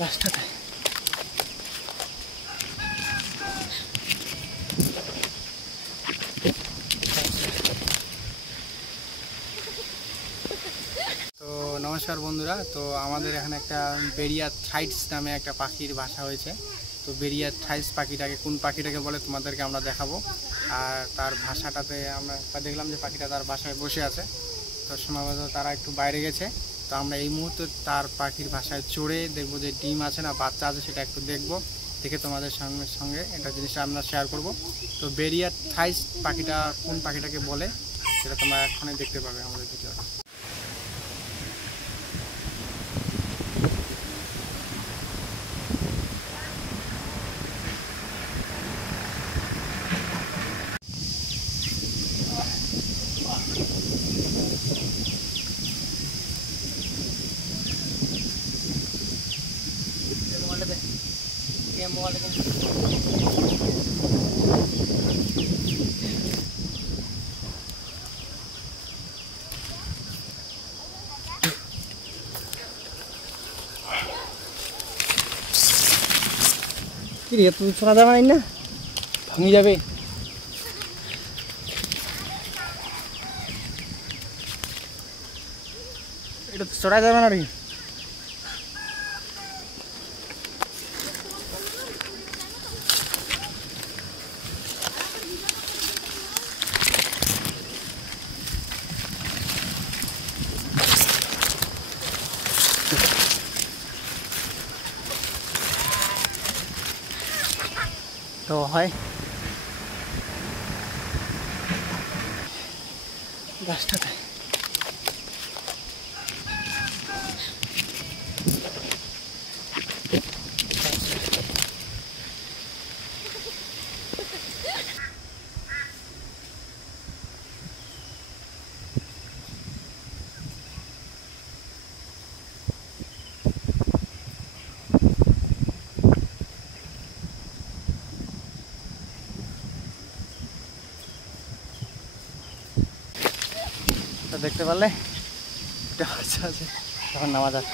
গাছটাতে তো নমস্কার বন্ধুরা। তো আমাদের এখানে একটা বেরিয়া থ্রাইটস নামে একটা পাখির বাসা হয়েছে। তো বেরিয়া থ্রাইটস পাখিটাকে কোন পাখিটাকে বলে তোমাদেরকে আমরা দেখাবো। আর তার ভাষাটাতে আমরা দেখলাম যে পাখিটা তার বাসায় বসে আছে। তো সম্ভবত তারা একটু বাইরে গেছে। তো আমরা এই মুহূর্তে তার পাখির বাসায় চড়ে দেখবো যে ডিম আছে না বাচ্চা আছে সেটা একটু দেখবো, দেখে তোমাদের সঙ্গে এটা জিনিসটা আমরা শেয়ার করব। তো বেরিয়া থ্রাইটস পাখিটা কোন পাখিটাকে বলে সেটা তোমরা এখনই দেখতে পাবে আমাদের ভিডিওতে। কি রে, তুই শোনা যাবে না, ভাঙি যাবে। এটা তো চড়া যাবে না রে। তো হয় গাছটাতে দেখতে পারলে এটা বাচ্চা আছে, তখন নামা যাক।